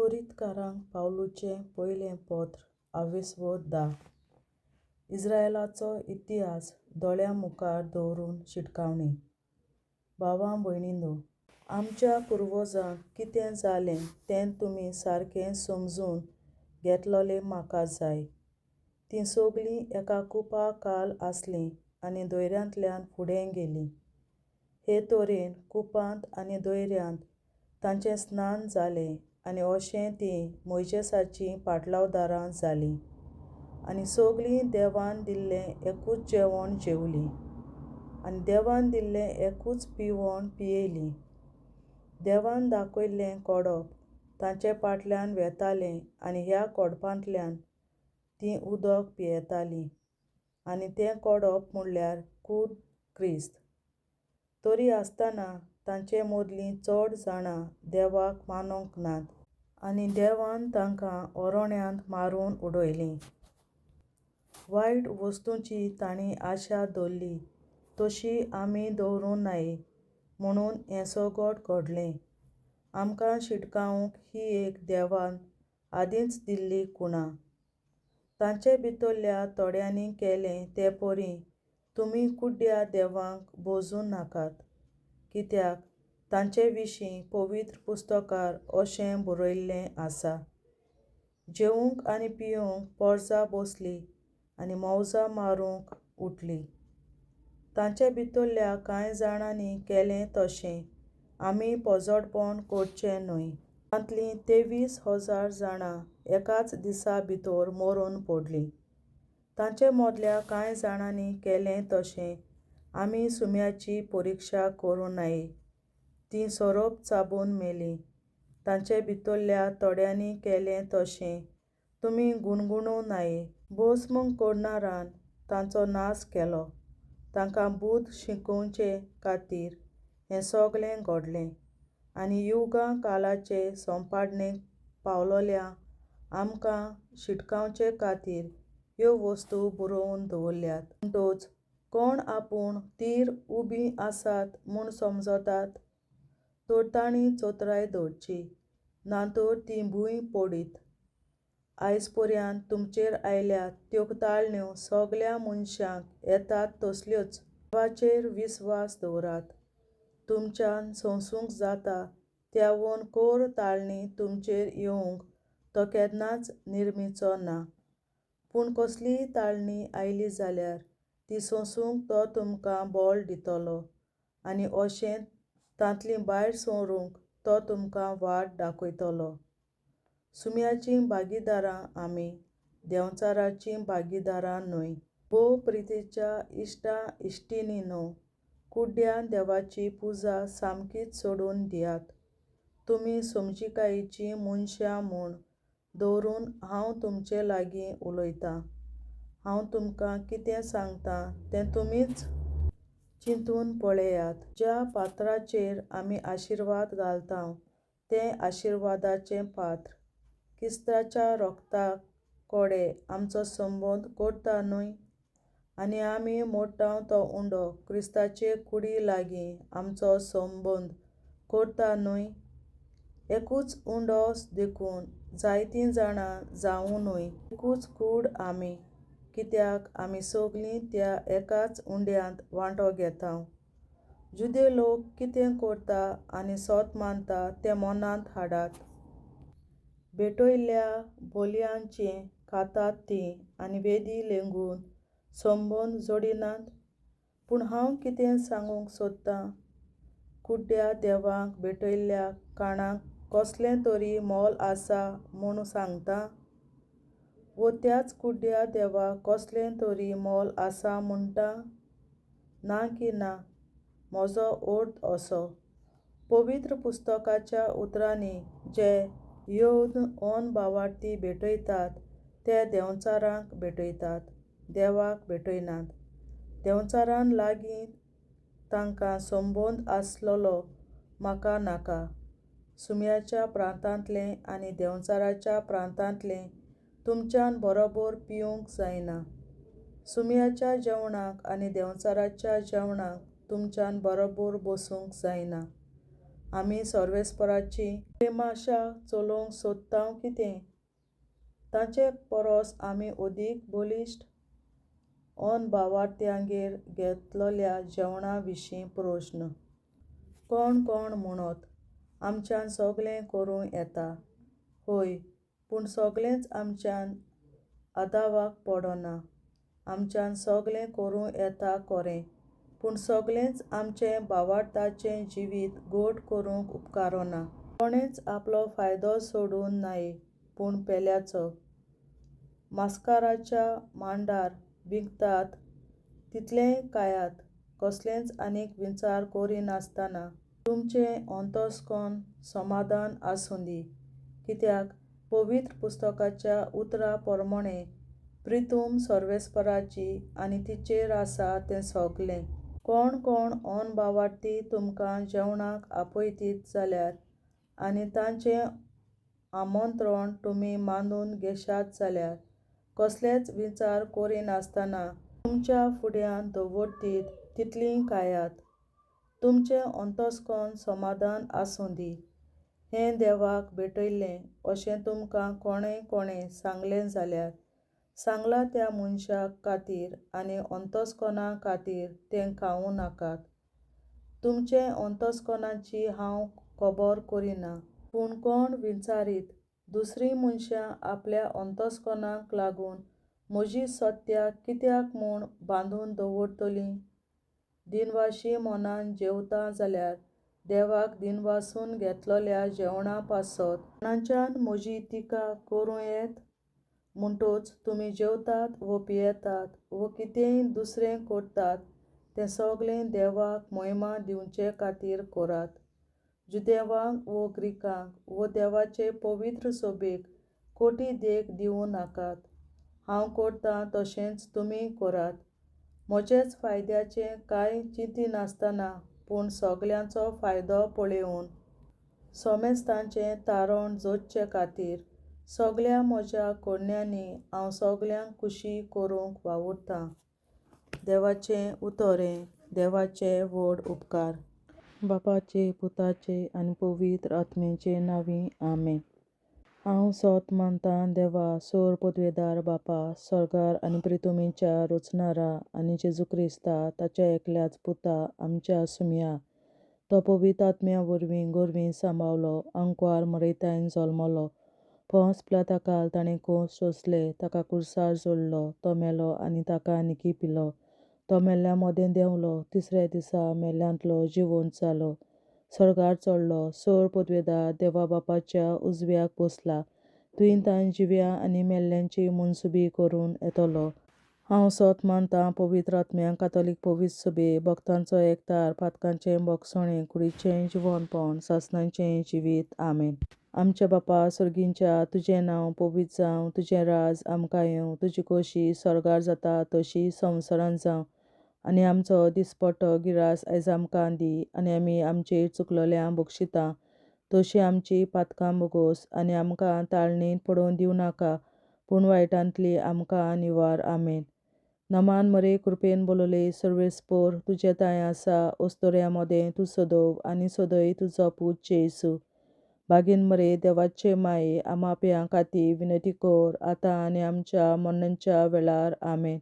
कोरिंथकारांक पावलुचें पयलें पत्र 10. इस्रायेलाचो इतिहास दोळ्यां मुखार दवरून शिटकावणी. भावां भयणींनो, आमच्या पुर्वजांक कितें जालें तें तुमी सारकें समजून घेतलोलें म्हाका जाय. तीं सगळीं एका कुपा खाल आसलीं आनी दर्यांतल्यान फुडें गेलीं. हे तरेन कुपांत आनी दर्यांत तांचें स्नान जालें आनी अशें तीं मोइशेसाचीं पाटलावदारां जालीं आनी सगळीं देवान दिल्लें एकूच जेवण जेवलीं आनी देवान दिल्लें एकूच पिवण पियेलीं. देवान दाखयल्लें कोडप तांचे फाटल्यान वेतालें आनी ह्या कोडपांतल्यान तीं उदक पियेतालीं आनी तें कोडप म्हणल्यार कूड क्रिस्त. तरी आसतना तांचे मदलीं चड जाणां देवाक मानूंक नात आनी देवान तांकां ओरोण्यांत मारून उडयलीं. वायट वस्तूंची तांणी आशा दवरली तशी आमी दवरूं नये म्हणून हें सगळें घडलें. आमकां शिटकावूंक ही एक देवान आदींच दिल्ली खुणा. तांचे भितरल्या थोड्यांनी केलें ते परी तुमी कुड्ड्या देवांक भोजूं नाकात, कित्याक तांचे विशीं पवित्र पुस्तकार अशें बरयल्लें आसा. जेवूंक आनी पिवूंक पोरसां बसलीं आनी मौजां मारूंक उठलीं. तांचे भितरल्या कांय जाणांनी केलें तशें आमी पोजडपण करचें न्हय. तांतलीं 23,000 जाणां एकाच दिसा भितर मरून पडलीं. तांचे मदल्या कांय जाणांनी केलें तशें आमी सुम्याची परिक्षा करूं नये. तीं सोरोप चाबून मेलीं. तांचे भितरल्या थोड्यांनी केलें तशें तुमी गुणगुणूं नये. भस्म करणारान तांचो नाश केलो. तांकां बुध शिकोवचे खातीर हें सगळें घडलें आनी युगां कालाचे सोंपाडणेक पावलोल्या आमकां शिटकावचे खातीर ह्यो वस्तू बरोवन दवरल्यात. म्हणटच कोण आपूण थीर उबीं आसात म्हूण समजतात तर तांणी चतराय धरची, नातर तीं भुंय पडीत. आयज पर्यंत तुमचेर आयल्यात त्यो ताळण्यो सगळ्या मनशांक येतात तसल्योच. देवाचेर विस्वास दवरात. तुमच्यान सोंसूंक जाता त्यावन खर ताळणी तुमचेर येवंक तो केन्नाच निर्मीचो ना. पूण कसलीय ताळणी आयली जाल्यार ती सोंसूंक तो तुमकां बळ दितलो आनी अशें तांतलीं भायर सरूंक तो तुमकां वाट दाखयतलो. सुम्याचीं भागीदारां आमी, देंवचाराचीं भागीदारां न्हय. भोव प्रितीच्या इश्टा इश्टिणींनो, कुड्ड्या देवाची पुजा सामकीच सोडून दियात. तुमी समजिकायेचीं मनशां म्हूण दवरून हांव तुमचे लागीं उलयतां. हांव तुमकां कितें सांगतां तें तुमीच चिंतून पळयात. ज्या पात्राचेर आमी आशिर्वाद घालतांव तें आशिर्वादाचें पात्र क्रिस्ताच्या रोगता कोडे आमचो संबंद करता न्हय आनी आमी मोडटांव तो उंडो क्रिस्ताचे कुडी लागीं आमचो संबंद करता न्हय. एकूच उंडो देखून जायतीं जाणां जावूं न्हय. एकूच कूड आमी, कित्याक आमी सगळीं त्या एकाच उंड्यांत वांटो घेतांव. जुदे लोक कितें करता आनी सोत मानता तें मनांत हाडात. भेटयल्ल्या बलयांचें खातात तीं आनी वेदी लेगून संबंद जोडिनात. पूण हांव कितें सांगूंक सोदतां, कुड्ड्या देवाक भेटयल्ल्या खाणांक कसलें तरी मोल आसा म्हूण सांगतां? वो त्याच कुड्ड्या देवाक कसलें तरी मोल आसा म्हणटा? ना की ना. म्हजो अर्थ असो. पवित्र पुस्तकाच्या उतरांनी जे यहूद ओन भावार्थी भेटयतात ते देंवचारांक भेटयतात, देवाक भेटयनात. देंवचारां लागीं तांकां संबंद आसलोलो म्हाका नाका. सुम्याच्या प्रांतांतलें आनी देंवचाराच्या प्रांतांतलें तुमच्यान बरोबर पिवूंक जायना. सुम्याच्या जेवणाक आनी देंवचाराच्या जेवणाक तुमच्यान बरोबर बसूंक जायना. आमी सर्वेस्पराची प्रेमाशा चलोवंक सोदता कितें? ताचे परस आमी ओदीक बलिश्ट भावार्थ्यांगेर घेतलेल्या जेवणा विशीं प्रस्न. कोण कोण म्हणत, आमच्यान सगळें करूं येता. हय, पूण सगळेंच आमच्यान आदावाक पडना. आमच्यान सगळें करूं येता खरें, पूण सगळेंच आमचें भावार्थाचें जिवीत गोड करूंक उपकारना. कोणेंच आपलो फायदो सोडून नाये, पूण पेल्याचो. मास्काराच्या मांडार विंगतात तितलें कायात, कसलेंच आनीक विचार करिनासतना. तुमचें अंतस्कन समाधान आसूंदी, कित्याक पवित्र पुस्तकाच्या उतरां प्रमाणें प्रितूम सर्वेस्पराची आनी तिचेर आसा तें सगळें. कोण कोण भावार्थी तुमकां जेवणाक आपयतीत जाल्यार आनी तांचें आमंत्रण तुमी मानून घेशात जाल्यार कसलेच विचार करिनासतना तुमच्या फुड्यांत दवरतीत तितलीं कायात. तुमचें अंतस्कन समाधान आसूंदी. हें देवाक भेटयल्लें अशें तुमकां कोणें सांगलें जाल्यार सांगलां त्या मनशा खातीर आनी अंतस्कना खातीर तें खावूं नाकात. तुमचे अंतस्कनाची हांव खबर करिना, पूण कोण विचारीत, दुसरीं मनशां आपल्या अंतस्कनाक लागून म्हजी सत्या कित्याक म्हूण बांदून दवरतलीं? दिनवाशी मनान जेवता जाल्यार देवाक दिनवासून घेतलेल्या जेवणा पासत मनाच्यान म्हजी तिका करूं येत? म्हणटूच तुमी जेवतात व पियेतात व कितेंय दुसरें करतात तें सगळें देवाक महिमा दिवचे खातीर करात. जुदेवांक व ग्रीकांक व देवाचे पवित्र सभेक खोटी देख दिवं नाकात. हांव करतां तशेंच तुमी करात. म्हजेच फायद्याचें कांय चिंतिनासतना, पूण सगळ्यांचो फायदो पळोवन सोमेस्तांचें तारण जोडचे खातीर सगळ्या म्हज्या कण्यांनी हांव सगळ्यांक खुशी करूंक वावुरतां. देवाचें उतरें. देवाचे व्हड उपकार. बापाचे, पुताचे आनी पवित्र आत्म्याचे नांवीं आमेन. हांव सोत मानतां देवा, सोर पदवेदार बापा, सर्गार आनी प्रितुमेच्या रचणारा आनी जेजू क्रिस्ता ताच्या एकल्याच पुता आमच्या सुम्या. तो पवित्र आत्म्या वरवीं गोरवीं सांबावलो, आंकवार मरयतायन जल्मलो, पोंस पिलाताकाल ताणें खूंस सोंसले, ताका क्रुसार जोडलो, तो मेलो आनी ताका निकी पिलो. तो मेल्ल्या मोदें देंवलो, तिसऱ्या दिसा मेल्ल्यांतलो जिवंत जालो, सर्गार चडलो, सोर पदवेदार देवा बापाच्या उजव्याक बसला, थंय तांण जिव्या आनी मेल्ल्यांची मनसुबी करून येतलो. हांव सोत मानतां पवित्र आत्म्यांक, कातोलीक पवित्र सभे, भक्तांचो एकठार, पातकांचें भोगसणें, कुडीचें जिवंतपण, सासणाचें जिवीत. आमेन. आमच्या बापा सर्गींच्या, तुजें नांव पवित्र जावं, तुजें राज आमकां येवं, तुजी खोशी सर्गार जाता तशी संवसारांत जावं. आनी आमचो दिसपट्टो गिरास आयज आमकां दी, आनी आमी आमचेर चुकलोल्यांक बक्षितां तशी आमची पातकां बोगोस, आनी आमकां ताळणेंत पडोवन दिवं नाका, पूण वायटांतली आमकां निवार. आमेन. नमान मरे कृपेन बोलोले सर्वेस्पोर, तुजे ताय आसा अस्तोऱ्या मोदें तूं सदोव आनी सदय तुजो पूत जेसू. बागीन मरे देवाचे माये, आमाप्यां खातीर विनंती कर, आतां आनी आमच्या मरणाच्या वेळार. आमेन.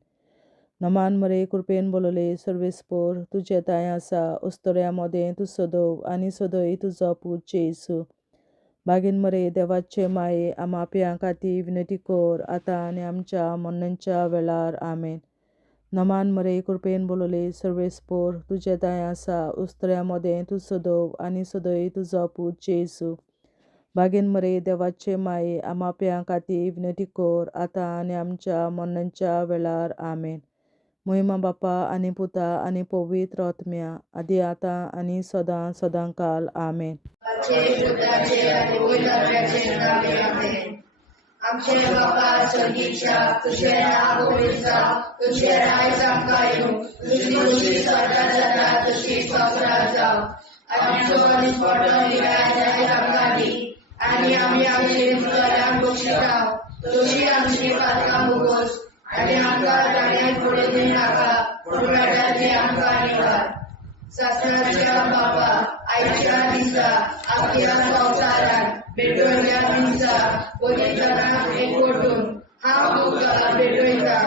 नमान मरे कृपेन बोलोले सर्वेस्पोर, तुजे ताय आसा अस्तोऱ्या मोदें तूं सदोव आनी सदय तुजो पूत जेसू. बागीन मरे देवाचे माये, आमाप्यां खातीर विनंती कर, आतां आनी आमच्या मरणाच्या वेळार. आमेन. नमान मरे कृपेन बोलोले सर्वेस्पोर, तुजे ताय आसा अस्तोऱ्या मोदें तूं सदोव आनी सदय तुजो पूत जेसू. बागीन मरे देवाचे माये, आमाप्यां खातीर विनंती कर, आतां आनी आमच्या मरणाच्या वेळार. आमेन. महिमा बापा आनी पुता आनी पवित्र आत्म्या, आदी आतां आनी सदां सदांकाल. आमेन. आमचे बापा स्वर्गीच्या, तुझें नांव पवित्र जावं, तुझें राज आमकां येवं, तुजी खुशी स्वर्गांत जाता तशी संवसारांत जावं. आमचो दिसपट्टो गिरास आयज आमकां दी, आनी आमी आमचे चुकलोल्यांक बक्षितां तशी आमची पातकां बोगोस, आनी आमकां ताळणेंत पडोवन दिवं नाका, पूण वायटांतली आमकां निवार. शासनाच्या बाबा आयच्या दिसा आपल्या संसारात भेटवल्या दिसा बलिदानाक एकवटून हांव तुका भेटयता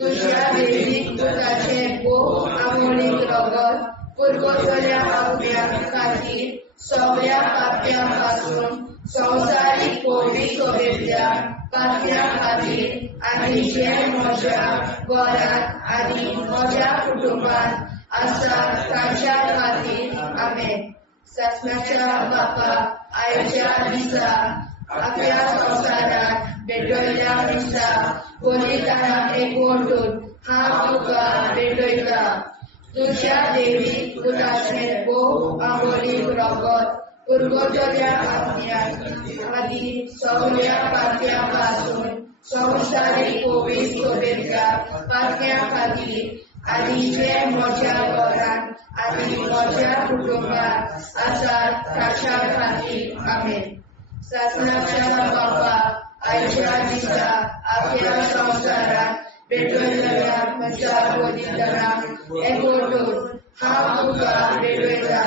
तुझ्या दैवीक पुताचे भोव आमोणीक रगत पुरवतल्या आपल्या खातीर सगळ्या पाप्यां पासून संवसारीक कोवी सोबेतल्या पाप्यां खातीर आनी जे म्हज्या घरांत आनी म्हज्या कुटुंबांत आसा तांच्या खातीर आमेन. शासनाच्या बापा आयच्या दिसा आपल्या संसारात भेटयल्या दिसा बलिदानाक एकवटून हांव तुका भेटयता तुझ्या दैवीक पुताचे भोव आमोणीक रगत पुरवतल्या आपल्या खातीर सगळ्या पाप्यां पासून संवसारीक कोवी सोबेतल्या पाप्यां खातीर आनी जे म्हज्या घरांत आनी म्हज्या कुटुंबांत आसात तांच्या खातीर आमेन. शासनाच्या बापा आयच्या दिसा आपल्या संसारात भेटयल्या म्हज्या बलिदानाक एकवटून हांव तुका भेटयता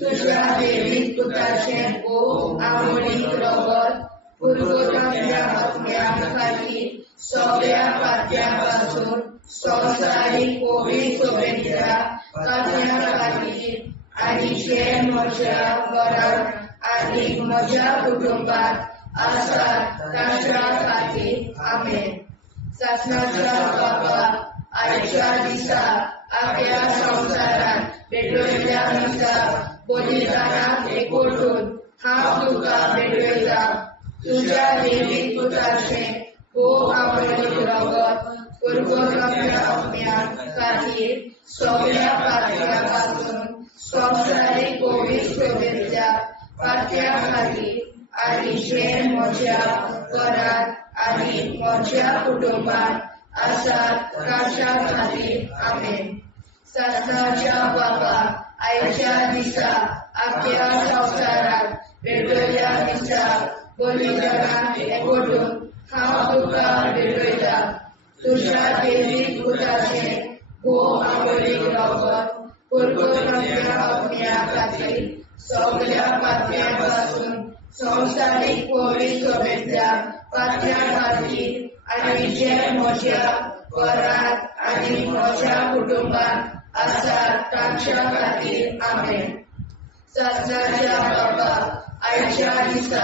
तुझ्या दैवीक पुताचे भोव आमोणीक रगत पुरवतल्या आपल्या खातीर सगळ्या पाप्यां पासून संवसारीक कोवी सोबेतल्या पाप्यां खातीर आनी जे म्हज्या घरांत आनी म्हज्या कुटुंबांत आसात तांच्या खातीर आमेन. शासनाच्या बापा आयच्या दिसा आपल्या संसारात भेटयल्या दिसा बलिदानाक एकवटून हांव तुका भेटयता तुझ्या दैवीक पुताचे भोव आमोणीक रगत पुरवतल्या आपल्या खातीर सगळ्या पाप्यां पासून संवसारीक कोवी सोबेतल्या पाप्यां खातीर आनी जे म्हज्या घरांत आनी म्हज्या कुटुंबांत आसात तांच्या खातीर आमेन. शासनाच्या बापा आयच्या दिसा आपल्या संसारात भेटयल्या दिसा बलिदानाक एकवटून हांव तुका भेटयता तुझ्या दैवीक पुताचे भोव आमोणीक रगत पुरवतल्या आपल्या खातीर सगळ्या पाप्यां पासून संवसारीक कोवी सोबेतल्या पाप्यां खातीर आनी जे म्हज्या घरांत आनी म्हज्या कुटुंबांत आसात तांच्या खातीर आमेन. शासनाच्या बापा आयच्या दिसा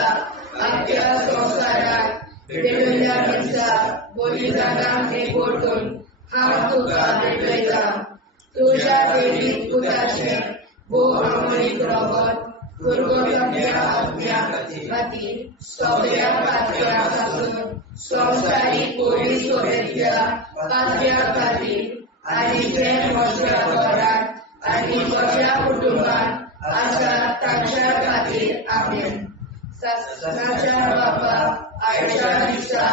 आपल्या संसारात भेटयल्या दिसा बलिदानाक एकवटून हांव तुका भेटयता तुझ्या दैवीक पुताचे भोव आमोणीक रगत पुरवतल्या आपल्या खातीर सगळ्या पाप्यां पासून संवसारीक कोवी सोबेतल्या पाप्यां खातीर आनी जे म्हज्या घरांत आनी म्हज्या कुटुंबांत आसात तांच्या खातीर आमेन. शासनाच्या बापा आयच्या दिसा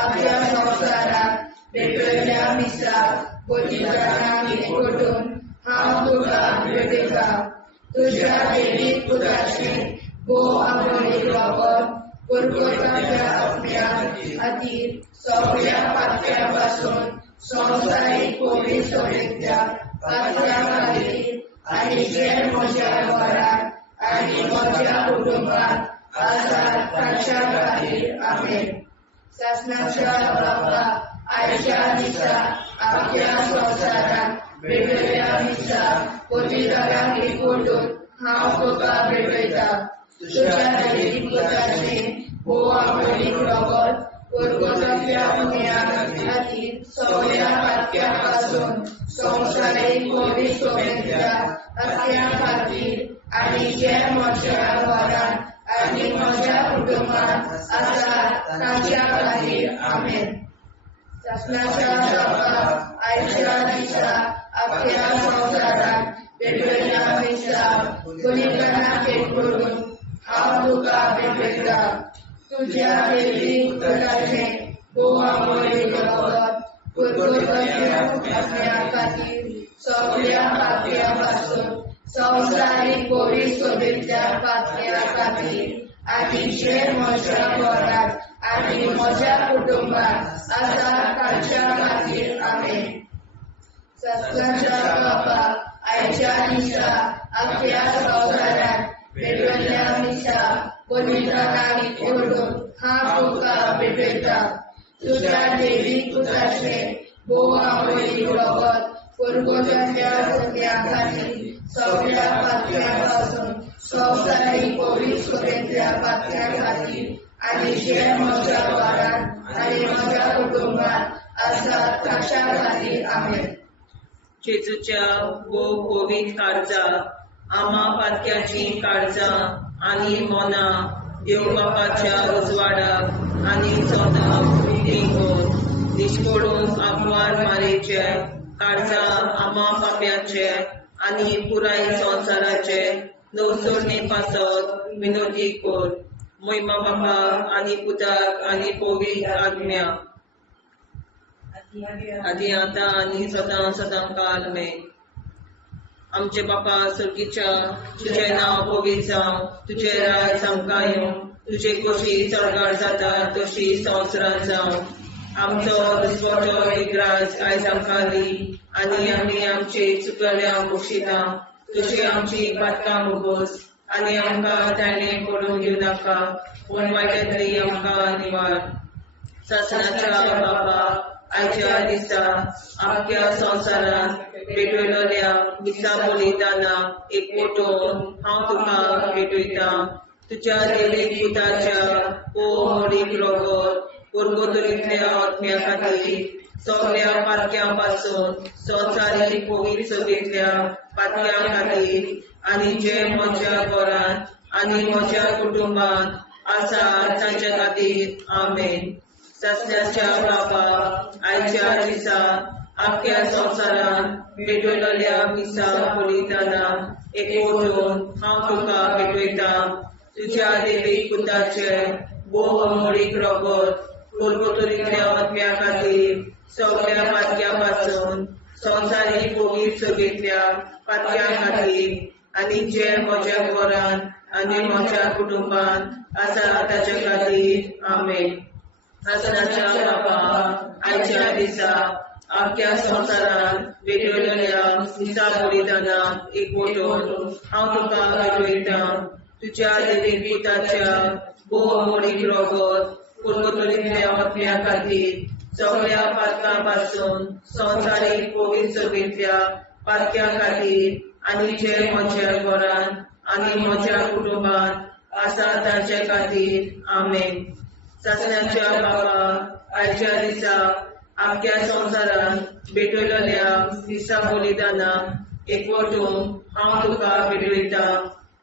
आपल्या संसारात भेटयल्या दिसा बलिदानाक एकवटून हांव तुका भेटयता तुझ्या दैवीक पुताचे भोव आमोणीक रगत पुरवतल्या आपल्या खातीर सगळ्या पाप्यां पासून संवसारीक कोवी सोबेतल्या पाप्यां खातीर आनी जे म्हज्या घरांत आनी म्हज्या कुटुंबांत आसात तांच्या खातीर आमेन. शासनाच्या बापा आयच्या दिसा आपल्या संसारात भेटयल्या दिसा बलिदानाक एकवटून हांव तुका भेटयता तुझ्या दैवीक पुताचे भोव आमोणीक रगत पुरवतल्या आपल्या खातीर सगळ्या पाप्यां पासून संवसारीक कोवी सोबेतल्या पाप्यां खातीर आनी जे म्हज्या घरांत आनी म्हज्या कुटुंबांत आसात तांच्या खातीर आमेन. शासनाच्या बापा आयच्या दिसा आपल्या संसारात भेटयल्या दिसा बलिदानाक एकवटून हांव तुका भेटयता तुझ्या दैवीक पुताचे भोव आमोणीक रगत पुरवतल्या आपल्या खातीर सगळ्या पाप्यां पासून संवसारीक कोवी सोबेतल्या पाप्यां खातीर आनी जे म्हज्या घरांत आनी म्हज्या कुटुंबांत आसात तांच्या खातीर आमेन. शासनाच्या बापा आयच्या दिसा अख्ख्या संवसारात पेटयल्ल्या दिसा पवित्र नावीक ओरडून हांव तुका पेटयता. तुज्या देवीक पुताचे भोव आमोली रगत परगोजांतल्या सगळ्या खातीर सगळ्या पातक्यां पासून संवसारीक पवित्र सभेंतल्या पातक्यां खातीर आनी जे म्हज्या वारांत आनी म्हज्या कुटुंबांत आसात ताच्या खातीर आमेन. जेजूच्या भोव पवित्र काळजा आमा पातक्याची काळजां आनी मनां देव बापाच्या उजवाडाक आनी सदांच उक्तींक निश्पडून आग्वाद मारेचे काळजा आमा पाप्याचे आनी पुराय संवसाराचे नवसोडणे पासत विनोदी कोर. महिमा बापा आनी पुताक आनी पवित्र आत्म्या आदी आतां आनी सदां सदां काल आमेन. आमचे बापा सुर्गीच्या तुझे नांव पवित्र जावं, तुझे राज आमकां येवं, तुझे कशी चडगाड जाता तशी संवसारांत जावं. आमचो दिसवटो विग्रास आयज आमकां दी आनी आमी आमचे चुकल्यांक बक्षिता. तुजी आमची पातकां मुगोस आनी आमकां ताणें पडूंक दिवं नाका, पूण वायटांतली आमकां निवार. सासणाच्या बापा आयच्या दिसा आख्ख्या संवसारांत पेटयलोल्या दिसा बलिदाना एकवटून हांव तुका पेटयता. तुज्या देवीक पुताच्या मोडीक रगत परगोतरींतल्या आत्म्या खातीर सगळ्या पातक्यां पासून संवसारीक पवित्र सभेंतल्या पातक्यां खातीर आनी जे म्हज्या घरांत आनी म्हज्या कुटुंबांत आसा तांच्या खातीर आमेन. सासण्याच्या बापा आयच्या दिसा आख्ख्या संवसारांत पेटयलोल्या दिसा बलिदाना एकवटून हांव तुका पेटयता. तुज्या देवीक पुताचे भोव मोडीक रगत परगोतरींतल्या आत्म्या खातीर सगळ्या पातक्यां पासून संवसारीक पवित्र सभेंतल्या पातक्यां खातीर आनी जे म्हज्या घरांत आनी म्हज्या कुटुंबांत आसा ताच्या खातीर आमेन. सासणाच्या बापा आयच्या दिसा आख्ख्या संवसारांत पेटयलोल्या दिसा बलिदाना एकवटून हांव तुका पेटयता. तुज्या देवीक पुताच्या भोव मोडीक रगत परगोतरींतल्या आत्म्या खातीर सगळ्या पातकां पासून संवसारीक पवित्र सभेंतल्या पातक्यां खातीर आनी जे म्हज्या घरांत आनी म्हज्या कुटुंबांत आसा तांचे खातीर आमेन. सासण्याच्या बापा आयच्या दिसा आख्ख्या संवसारांत पेटयलोल्या दिसा बलिदाना एकवटून हांव तुका पेटयता.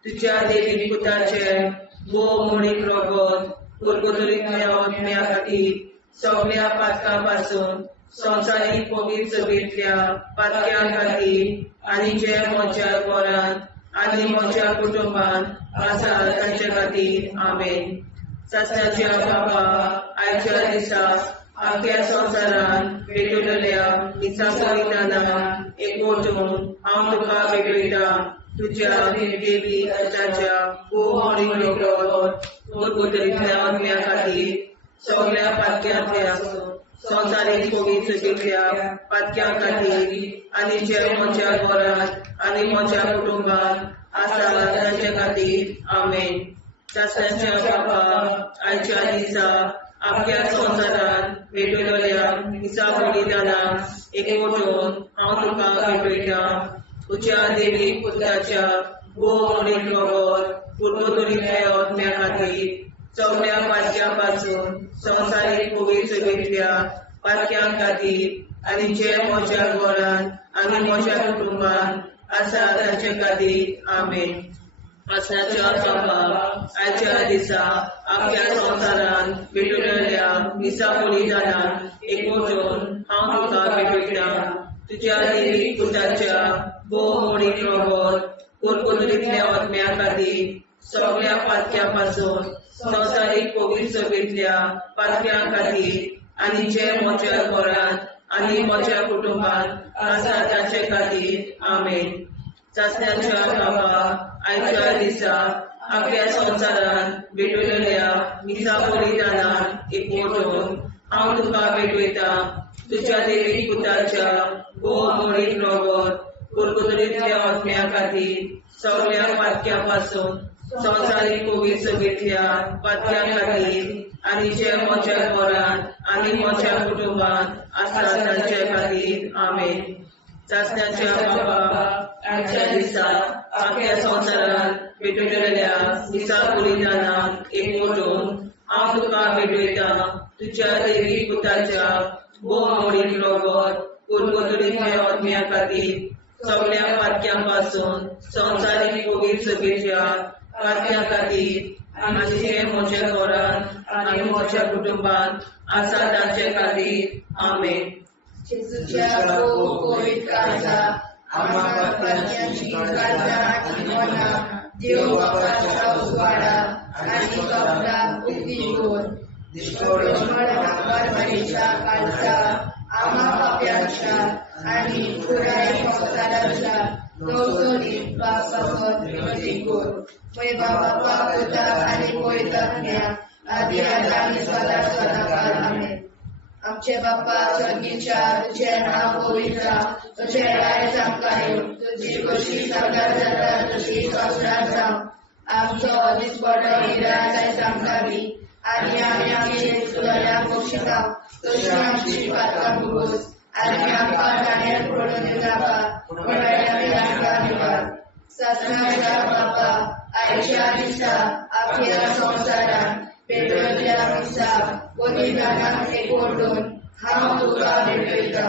तुज्या देवीक पुताचे भोव मोडीक रगत परगोतरींतल्या आत्म्या खातीर सगळ्या पातकां पासून संवसारीक पवित्र सभेंतल्या पातक्यां खातीर आनी जे म्हज्या घरांत आनी म्हज्या कुटुंबांत आसा तांचे खातीर आमेन. सासण्याच्या बापा आयच्या दिसा आख्ख्या संवसारांत पेटयलोल्या दिसा बलिदाना एकवटून हांव तुका पेटयता. तुज्या देवीक पुताच्या भोव मोडीक रगत परगोतरींतल्या आत्म्या खातीर सगळ्या पातक्यांतल्या संवसारीक पवित्र सभेंतल्या पातक्यां खातीर आनी जे म्हज्या घरांत आनी म्हज्या कुटुंबांत आसा तांचे खातीर आमेन. सासण्याच्या बापा आयच्या दिसा आख्ख्या संवसारांत पेटयलोल्या दिसा बलिदाना एकवटून हांव तुका पेटयता. तुज्या देवीक पुताच्या भोव मोडीक रगत परगोतरींतल्या आत्म्या खातीर सगळ्या पातक्यां पासून संवसारीक पवित्र सभेंतल्या पातक्यां खातीर आनी जे म्हज्या घरांत आनी म्हज्या कुटुंबांत आसा तांचे खातीर आमेन. सासण्याच्या बापा आयच्या दिसा आख्ख्या संवसारांत पेटयलोल्या दिसा बलिदाना एकवटून हांव तुका पेटयता. तुज्या देवीक पुताच्या भोव मोडीक रगत परगोतरींतल्या आत्म्या खातीर सगळ्या पातक्यां पासून संवसारीक पवित्र सभेंतल्या पातक्यां खातीर आनी जे म्हज्या घरांत आनी म्हज्या कुटुंबांत आसा तांचे खातीर आमेन. सासण्याच्या बापा आयच्या दिसा आख्ख्या संवसारांत पेटयलोल्या दिसा बलिदाना एकवटून हांव तुका पेटयता. तुज्या देवीक पुताच्या भोव मोडीक रगत कुरकुतरीतल्या आत्म्या खातीर सगळ्या पातक्यापासून संवसारीक कोवीड सगळ्या पातक्या खातीर आनी जे म्हज्या घरांत आनी म्हज्या कुटुंबात आसा तांचे खातीर आमेन. चाचण्याच्या बाबा आजच्या दिसा आख्या संवसारांत भेटलेल्या दिसा बलिदानाक एकवटून हांव तुका भेटयता तुज्या दैवीक पुताच्या भोवमोडीक रगत कुरकुतरीतल्या आत्म्या खातीर सगळ्या पातक्यांपासून संवसारीक कोवीड सगळ्या पातक्या खातीर आनी जे म्हज्या घरांत आनी म्हज्या कुटुंबात आसा तांचे खातीर आमेन. जेजूच्या कोविड काळजा आम्हा पातकांची काळजा आनी मना देव बापाच्या उजवाडा आनी कपडा उक्ती कर. परमेच्या काळजा आम्हा पाप्यांच्या आनी पुराय संवसाराच्या गवसणीत पावसावर विनंती कर. पळय बाबा पुता आनी पळयता आदी आनी सदा सदाकाळ आमेन. आमचे बाप्पा स्वर्गीच्या तुझे नाव पवित्र तुझे राय आमकां येवं तुजी कशी सगळ्यात जाता तशी संवसारांत जावं. आमचो दिसपडो हिराय जायत आमकां दी आनी आमी आमची सुदारण्याक बक्षिता तशी आमची पातकां भोगोस आनी आमकां गाण्यार पडून नाका पूण आमी आमकां निवाड. ससनाच्या बाप्पा आयच्या दिसा आख्या संवसारांत पेटयल्ल्या दिसा बलिदानाक एकवटून हांव तुका भेटयता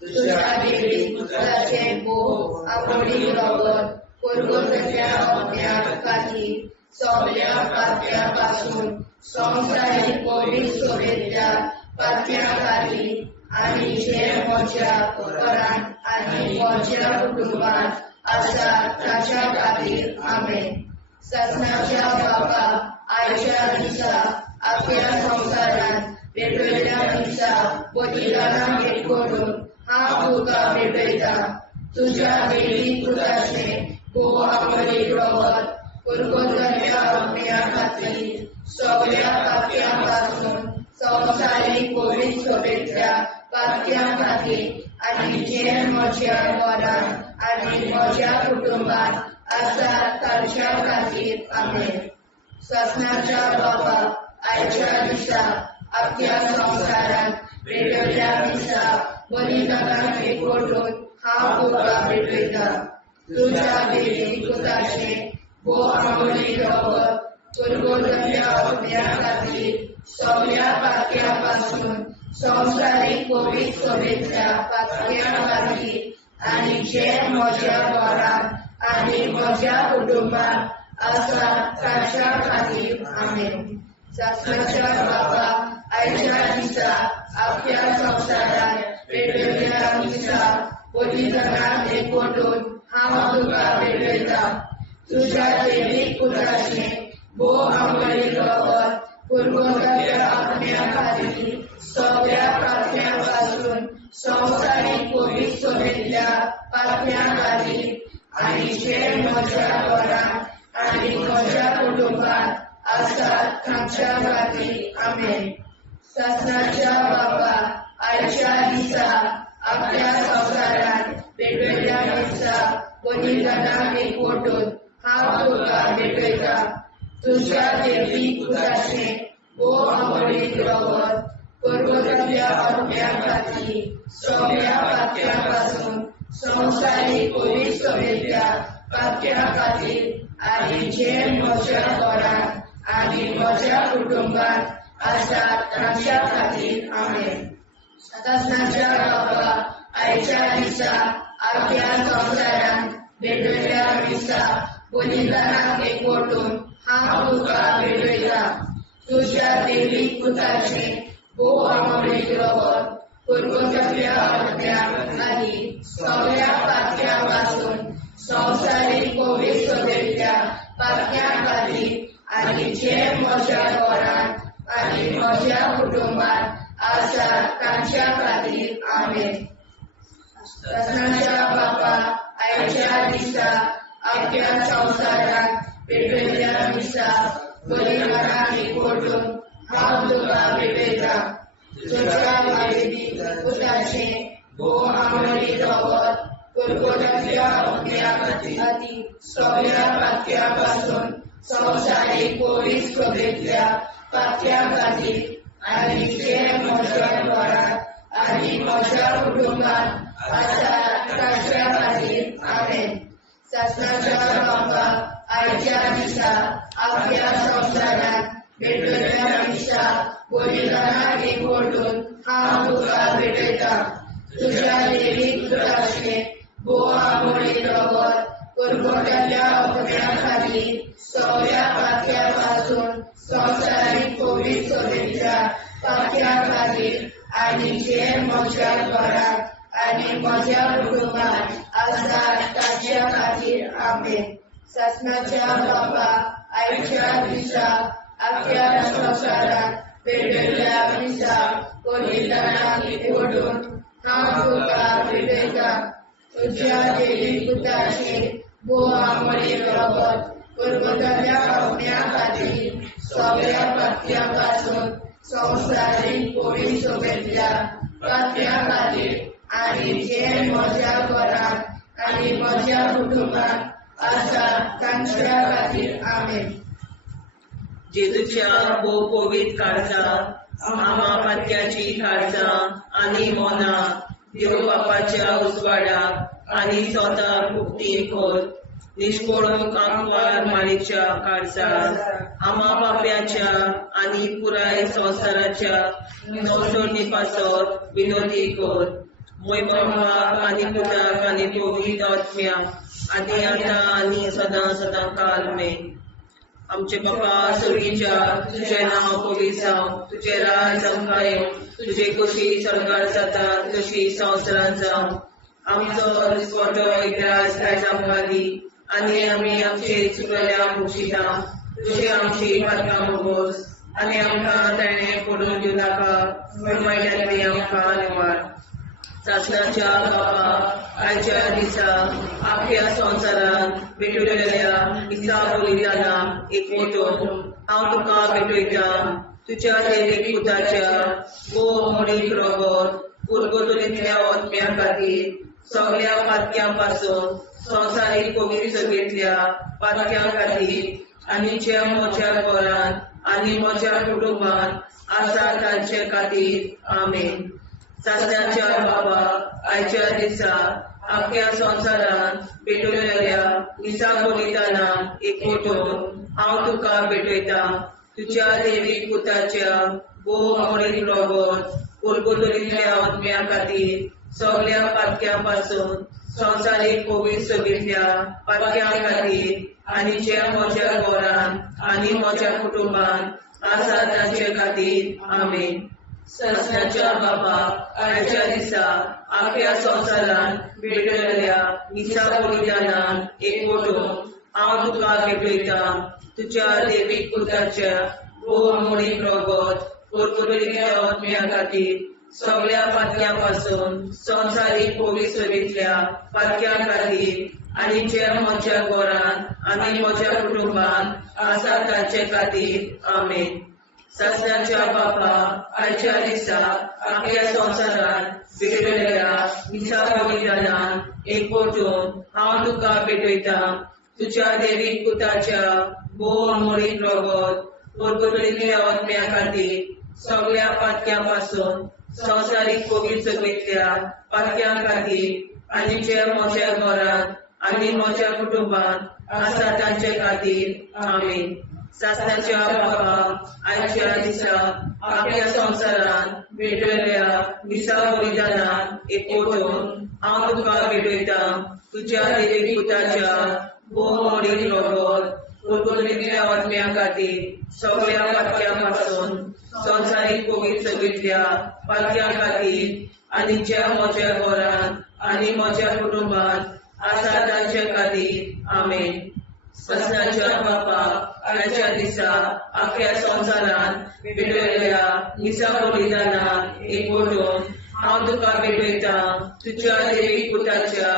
तुज्या दैवीक पुताचे भोव आमोडी रगत कुरकुतरीतल्या आत्म्या खातीर सगळ्या पातक्या पासून संवसारीक कोवीड सगळ्या पातक्या खातीर आनी जे म्हज्या घरांत आनी म्हज्या कुटुंबात आसा ताच्या खातीर आमेन. ससनाच्या बाबा आयच्या दिसा आख्या संवसारांत भेटयल्ल्या दिसा बलिदानाक एकवटून हांव तुका भेटयता तुज्या दैवीक पुताचे भोव आमोडी रगत कुरकुतरीतल्या आत्म्या खातीर सगळ्या पातक्या पासून संवसारीक कोवीड सगळ्या पातक्या खातीर आनी जे म्हज्या घरांत आनी म्हज्या कुटुंबात आसा तांच्या खातीर आमेन. ससनाच्या बाबा आयच्या दिसा आख्या संवसारांत भेटयल्ल्या दिसा बलिदानाक एकवटून हांव तुका भेटयता तुज्या दैवीक पुताचे भोव आमोडी रगत कुरकुतरीतल्या आत्म्या खातीर सगळ्या पातक्या पासून संवसारीक कोवीड सगळ्या पातक्या खातीर आनी जे म्हज्या घरांत आनी म्हज्या कुटुंबात आसा तांच्या खातीर आमेन. ससनाच्या बाबा आयच्या दिसा आख्या संवसारांत भेटयल्ल्या दिसा बलिदानाक एकवटून हांव तुका भेटयता तुज्या दैवीक पुताचे भोव आमोडी रगत कुरकुतरीतल्या आत्म्या खातीर सगळ्या पातक्या पासून संवसारीक कोवीड सगळ्या पातक्या खातीर आनी जे म्हज्या घरांत आनी म्हज्या कुटुंबात आसा तांच्या खातीर आमेन. ससनाच्या बाबा आयच्या दिसा आख्या संवसारांत भेटयल्ल्या दिसा बलिदानाक एकवटून हांव तुका भेटयता तुज्या दैवीक पुताचे भोव आमोडी रगत कुरकुतरीतल्या आत्म्या खातीर सगळ्या पातक्या पासून संवसारीक कोवीड सगळ्या पातक्या खातीर आनी जे म्हज्या घरांत आनी म्हज्या कुटुंबात आसा तांच्या खातीर आमेन. ससनाच्या बाबा आयच्या दिसा आख्या संवसारांत भेटयल्ल्या दिसा बलिदानाक एकवटून हांव तुका भेटयता तुज्या दैवीक पुताचे भोव आमोडी रगत कुरकुतरीतल्या आत्म्या खातीर सगळ्या पातक्या पासून संवसारीक कोवीड सगळ्या पातक्या खातीर आनी जे म्हज्या घरांत आनी म्हज्या कुटुंबात आसा तांच्या खातीर आमेन. ससनाच्या बाबा आयच्या दिसा आख्या संवसारांत भेटयल्ल्या दिसा बलिदानाक एकवटून हांव तुका भेटयता तुज्या दैवीक पुताचे भोव आमोडी रगत कुरकुराच्या ओंत्या खातीर सगळ्या पातक्यापासून संवसारीक कोविड शुभेच्छा पातक्या खातीर आनी जे म्हज्या घरांत आनी म्हज्या कुटुंबात आसा ताच्या खातीर आमेन. शासनाच्या बापाक आयच्या दिसा आपल्या संवसारांत भेटलेल्या दिसा बलिदानाक एकवटून हांव तुका भेटयता. तुज्या देवीक पुत्राचे बोवा मोडी रगत कुरकुटाच्या ओंत्या खातीर सगळ्या पातक्यापासून संवसारीक कोविड शुभेच्छा पातक्या खातीर आनी जे म्हज्या घरांत आनी म्हज्या कुटुंबात आसा ताच्या खातीर आमेन. शासनाच्या बापाक आयच्या दिसा आपल्या संवसारांत भेटलेल्या दिसा बलिदानाक एकवटून हांव तुका भेटयता. तुज्या देवीक पुत्राचे बोवा मोडी रगत कुरकुटाच्या ओंत्या खातीर सगळ्या पातक्यापासून संवसारीक कोविड शुभेच्छा पातक्या खातीर आनी जे म्हज्या घरांत आनी म्हज्या कुटुंबात आसा तांच्या खातीर आमेन. जेजूच्या भोव कोविड काळजां आमा पातक्याची काळजां आनी मोना देव बापाच्या उजवाडाक आनी स्वता मुक्ती खोल निष्कोळूक आंकवार माळेच्या काळजांत आमा बाप्याच्या आनी पुराय संवसाराच्या संसोडणी पासत विनोदी कोर. मोय बापाक आनी पुताक आनी पवित्र आत्म्या आदी आतां आनी सदां सदां काल मेन. आमचे बापा सर्गीच्या तुझें नांव पवित्र जावं, तुजें राज आमकां येवं, तुजी कशी सरकार जाता तशी संवसारांत जावं. आमचो दिसवटो एकदांच आयज आमकां दी आनी आमी आमचे चुकल्यांक मुक्षिता. तुजी आमची पातकां मोगोस आनी आमकां ताणें पडून दिवं नाका, वायट्यांतली आमकां निवार. शासनाच्या बापा आयच्या दिसा आख्या संवसारांत भेटलेल्या दिसा बलिदानाक एकवटून हांव तुका भेटयता. तुज्या देवीक पुताच्या बोव मोडीक रगत कुरकुटलेल्या ओंत्या खातीर सगळ्या पातक्यापासून संवसारीक कोविड सगळेंतल्या पातक्या खातीर आनी जे म्हज्या घरांत आनी म्हज्या कुटुंबात आसा तांचे खातीर आमेन. शासनाच्या बापा आयच्या दिसा आख्या संवसारांत भेटलेल्या दिसा बलिदानाक एकवटून हांव तुका भेटयता. तुज्या देवीक पुताच्या बोव मोडीक रगत कुरकुटलेल्या ओंत्या खातीर सगळ्या पातक्यापासून संवसारीक कोविड सगळेंतल्या पातक्या खातीर आनी जे म्हज्या घरांत आनी म्हज्या कुटुंबात आसा तांचे खातीर आमेन. शासनाच्या बापा आयच्या दिसा आख्या संवसारांत भेटलेल्या दिसा बलिदानाक एकवटून हांव तुका भेटयता. तुज्या देवीक पुताच्या बोव मोडीक रगत कुरकुटलेल्या ओंत्या खातीर सगळ्या पातक्यापासून संवसारीक कोविड सगळेंतल्या पातक्या खातीर आनी जे म्हज्या घरांत आनी म्हज्या कुटुंबात आसा तांचे खातीर आमेन. शासनाच्या बापा आयच्या दिसा आख्या संवसारांत भेटलेल्या दिसा बलिदानाक एकवटून हांव तुका भेटयता. तुज्या देवीक पुताच्या बोव मोडीक रगत कुरकुटलेल्या ओंत्या खातीर सगळ्या पातक्यापासून संवसारीक कोविड सगळेंतल्या पातक्या खातीर आनी जे म्हज्या घरांत आनी म्हज्या कुटुंबात आसा तांचे खातीर आमेन. शासनाच्या बापा आयच्या दिसा आख्या संवसारांत भेटलेल्या दिसा बलिदानाक एकवटून हांव तुका भेटयता. तुज्या देवीक पुताच्या बोव मोडीक रगत कुरकुटलेल्या ओंत्या खातीर सगळ्या पातक्यापासून संवसारीक कोविड सगळेंतल्या पातक्या खातीर आनी जे म्हज्या घरांत आनी म्हज्या कुटुंबात आसा तांचे खातीर आमेन. शासनाच्या बापा आयच्या दिसा आख्या संवसारांत भेटलेल्या दिसा बलिदानाक एकवटून हांव तुका भेटयता. तुज्या देवीक पुताच्या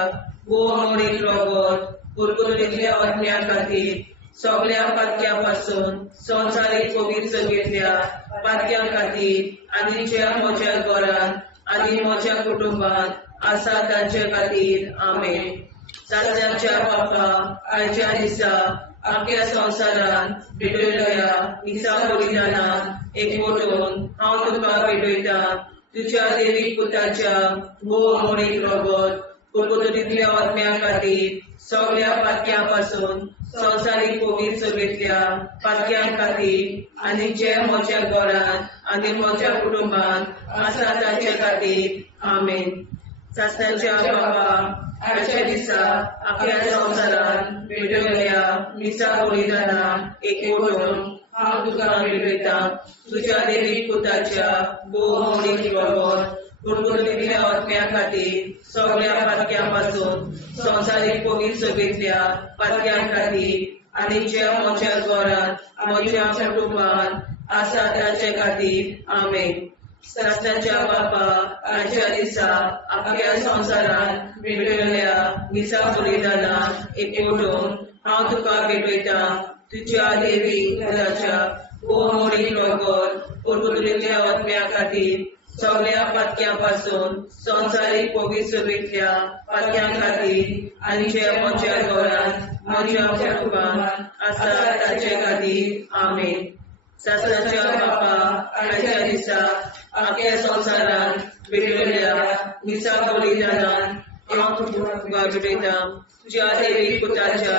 बोव मोडीक रगत कुरकुटलेल्या ओंत्या खातीर सगळ्या पातक्यापासून संवसारीक कोविड सगळेंतल्या पातक्या खातीर आनी जे म्हज्या घरांत आनी म्हज्या कुटुंबात आसा तांचे खातीर आमेन. सासऱ्याच्या बापा आयच्या दिसा आख्या संवसारान भेटयल्या मिसा बलिदानाक एकवटून हांव तुका भेटयता तुज्या देवीक पुताच्या भोवमोडीक रगत कुडकुडींतल्या आत्म्या खातीर सगळ्या पातक्यां पासून संवसारीक पवित्र सभेंतल्या पातक्यां खातीर आनी जे म्हज्या घरांत आनी म्हज्या कुटुंबात आसा तांचे खातीर आमेन. सासऱ्याच्या बापा आयच्या दिसा आख्या संवसारान भेटयल्या मिसा बलिदानाक एकवटून हांव तुका भेटयता तुज्या देवीक पुताच्या भोवमोडीक रगत कुडकुडींतल्या आत्म्या खातीर सगळ्या पातक्यां पासून संवसारीक पवित्र सभेंतल्या पातक्यां खातीर आनी जे म्हज्या घरांत म्हज्या कुटुंबात आसा तांचे खातीर आमेन. सासऱ्याच्या बापा आयच्या दिसा आख्या संवसारान भेटयल्या मिसा बलिदानाक एकवटून हांव तुका भेटयता तुज्या देवीक पुताच्या भोवमोडीक रगत कुडकुडींतल्या आत्म्या खातीर सगळ्या पातक्यां पासून संवसारीक पवित्र सभेंतल्या पातक्यां खातीर आनी जे म्हज्या घरांत म्हज्या कुटुंबात आसा तांचे खातीर आमेन. सासऱ्याच्या बापा आयच्या दिसा आख्या संवसारान भेटयल्या मिसा बलिदानाक हांव तुका भेटयता तुज्या देवीक पुताच्या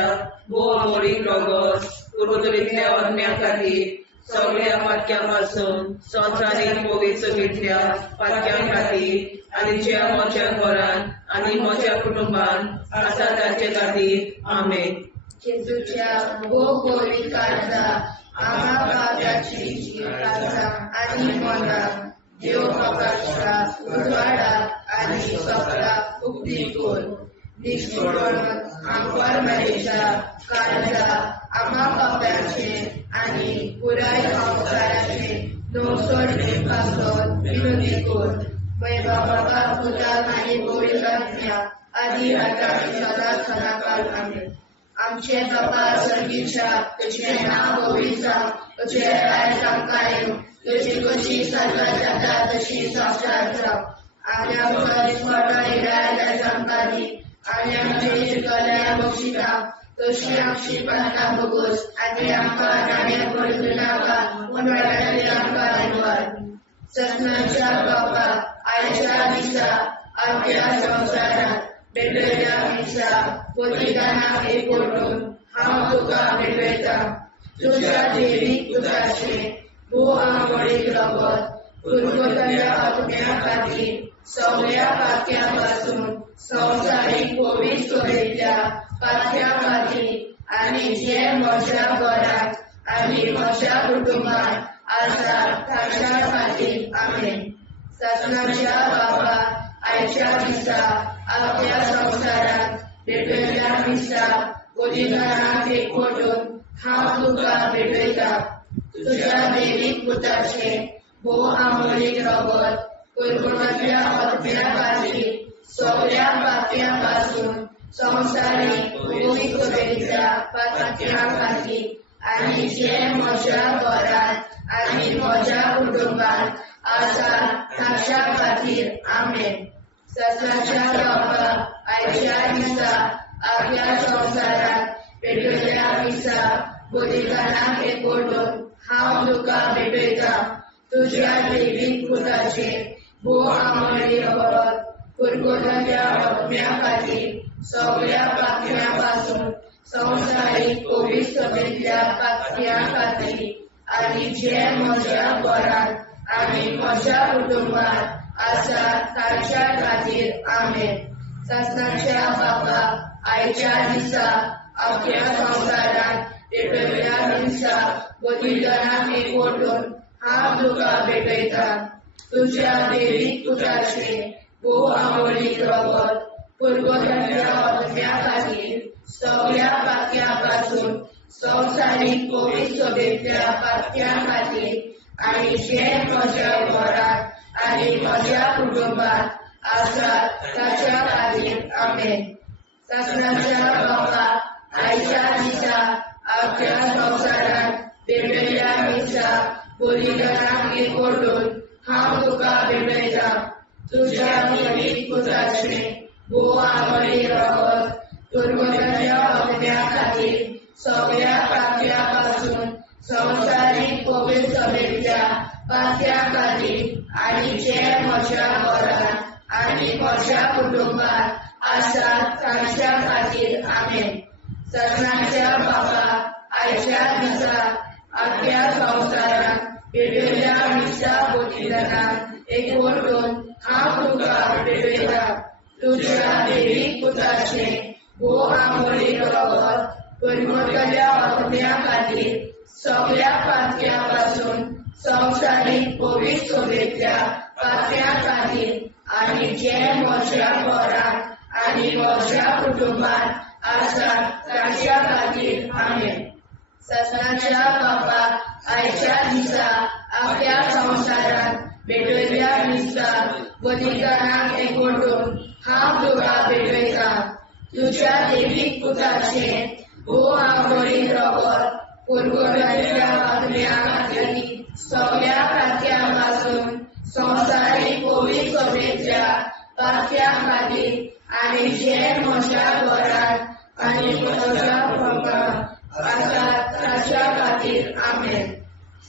भोवमोडीक रगत कुडकुडींतल्या आत्म्या खातीर सगळ्या पातक्यां पासून संवसारीक पवित्र सभेंतल्या पातक्यां खातीर आनी जे म्हज्या घरांत आनी म्हज्या कुटुंबात आसा तांचे खातीर आमेन. जेजूच्या भोवमोडीक काळजा आम्हा पापाची काळजा आनी मनाक देव बापाच्या उजवाडाक आनी सपनाक उक्ती कर. निष्ठुरण आमकां मेळच्या काळजा आम्हा पापाचे आनी पुराय संवसाराचे नवसोडे पासत विनोदी कर. बाबा पुताक आनी पवित्रात्म्या आदी आतां आनी सदांच सदांकाळ आमेन. आमचे बाबा सर्गीच्या तुझे नाव पवित्र जावं, तुझे राज आमकां येवं, तुजी कशी स्वर्गांत जाता तशी संवसारांत जावं. आनी आमकां दिसपट्टो इराय आमकां दी आनी आमचे इश्टांक बक्षिता तशी आमची प्रार्थना भोगोस आनी आमकां नाड्या पडूं नाका पूण वायटांतल्यान आमकां वाचय. ससनाच्या बापा आयच्या दिसा आख्या संवसारांत भेटयल्या मिसा बलिदानाक एकवटून हांव तुका भेटयता तुज्या देवीक पुताचे भोवमोडीक रगत कुडकुडींतल्या आत्म्या खातीर सगळ्या पातक्यां पासून संवसारीक पवित्र सभेंतल्या पातक्यां खातीर आनी जे म्हज्या घरांत आनी म्हज्या कुटुंबात आसा तांच्या खातीर आमेन. ससनाच्या बापा आयच्या दिसा आख्या संवसारांत भेटयल्या मिसा बलिदानाक एकवटून हांव तुका भेटयता तुज्या देवीक पुताचे भोवमोडीक रगत कुडकुडींतल्या आत्म्या खातीर सगळ्या पातक्यां पासून संवसारीक पवित्र सभेंतल्या पातक्यां खातीर आनी जे म्हज्या घरांत आनी म्हज्या कुटुंबात आसा तांच्या खातीर आमेन. ससनाच्या बापा आयच्या दिसा आख्या संवसारांत भेटयल्या मिसा बलिदानाक एकवटून हांव तुका भेटयता तुज्या देवीक पुताचे भोवमोडीक रगत कुडकुडींतल्या आत्म्या खातीर सगळ्या पातक्यां पासून संवसारीक पवित्र सभेंतल्या पातक्यां खातीर आनी जे म्हज्या घरांत आनी म्हज्या कुटुंबात आसा तांच्या खातीर आमेन. ससनाच्या बापा आयच्या दिसा आख्या संवसारांत भेटयल्या मिसा बलिदानाक एकवटून हांव तुका भेटयता तुज्या देवीक पुताचे भोवमोडीक रगत कुडकुडींतल्या आत्म्या खातीर सगळ्या पातक्यां पासून संवसारीक पवित्र सभेंतल्या पातक्यां खातीर आनी जे म्हज्या घरांत आनी म्हज्या कुटुंबात आसा तांच्या खातीर आमेन. ससनाच्या बापा आयच्या दिसा आख्या संवसारांत भेटयल्या मिसा बलिदानाक एकवटून हांव तुका भेटयता तुझ्या दैवीक पुत्राचे भोव आमोरी रगत पुरवठाच्या वखल्या खातीर सगळ्या पातळ्यापासून संवसारीक पवित्र सभेच्या पातळ्या खातीर आनी जे म्हज्या घरांत आनी म्हज्या कुटुंबात आसात तांच्या खातीर आमेन. सगळ्यांच्या बाबा आयच्या दिसा आख्या संवसारान पेटयल्ल्या मिसा बलिदानाक एकवटून हांव तुका पेटयता. तुज्या दैवीक पुत्राचे भोव आमोरी रगत पुरवठाच्या वखल्या खातीर सगळ्या पातळ्यापासून संवसारीक पवित्र सभेच्या पातळ्या खातीर आनी जे म्हज्या घरांत आनी म्हज्या कुटुंबात आसात तांच्या खातीर आमेन. सगळ्यांच्या बापाक आयच्या दिसा आख्या संवसारान पेटयल्ल्या मिसा बलिदानाक एकवटून हांव तुका पेटयता. तुज्या दैवीक पुत्राचे भोव आमोरी रगत पुरवठाच्या वखल्या खातीर सगळ्या पातळ्यापासून संवसारीक पवित्र सभेच्या पातळ्या खातीर आनी जे म्हज्या घरांत आनी म्हज्या कुटुंबात आसात तांच्या खातीर आमेन.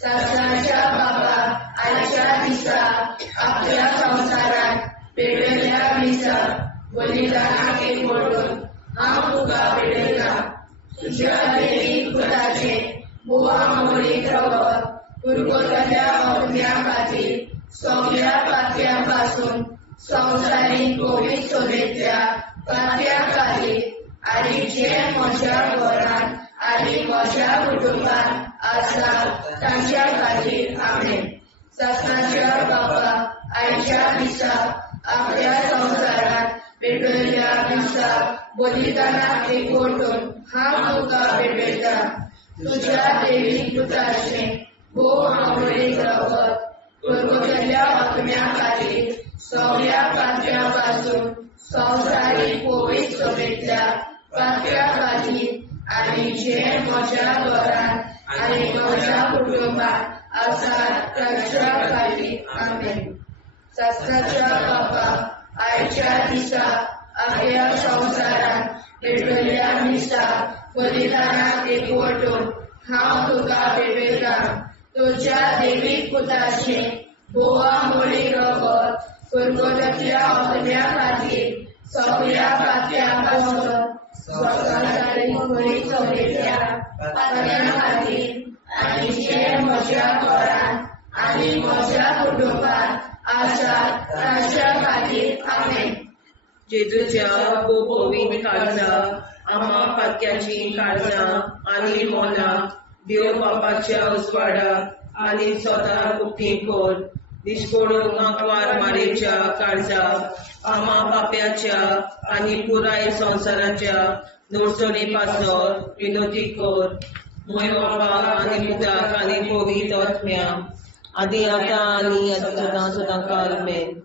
सगळ्यांच्या बाबा आयच्या दिसा आख्या संवसारान पेटयल्ल्या मिसा बलिदानाक एकवटून हांव तुका पेटयता. तुज्या दैवीक पुत्राचे भोव आमोरी रगत पुरवठाच्या वखल्या खातीर सगळ्या पातळ्यापासून संवसारीक पवित्र सभेच्या पातळ्या खातीर आनी जे म्हज्या घरांत आनी म्हज्या कुटुंबात आसात तांच्या खातीर आमेन. सगळ्यांच्या बाबा आयच्या दिसा आख्या संवसारान पेटयल्ल्या मिसा बलिदानाक एकवटून हांव तुका पेटयता. तुज्या दैवीक पुत्राचे भोव आमोरी रगत पुरवठाच्या वखल्या खातीर सगळ्या पातळ्यापासून संवसारीक पवित्र सभेच्या पातळ्या खातीर आनी जे म्हज्या घरांत आनी म्हज्या कुटुंबात आसात तांच्या खातीर आमेन. सगळ्यांच्या बाबा आयच्या दिसा आख्या संवसारान पेटयल्ल्या मिसा बलिदानाक एकवटून हांव तुका पेटयता. तुज्या दैवीक पुत्राचे भोव आमोरी रगत पुरवठाच्या वखल्या खातीर सगळ्या पातळ्यापासून संवसारीक पवित्र सभेच्या पातळ्या खातीर आनी जे म्हज्या घरांत आनी म्हज्या कुटुंबात आसात तांच्या खातीर आमेन. जेजूच्या पवित्र काळजा आम्हा पातक्याची काळजां आनी मोला देव बापाच्या उजवाडाक आनी स्वता उक्ती कोर दिसपडून आंकवार मारेच्या काळजा आम्हा पाप्याच्या आनी पुराय संवसाराच्या नोडचणी पासर विनोदी कोर. मोय बापा आनी पुताक आनी पवित्र आत्म्या आदी आतां आनी सदां सदां काल आमेन.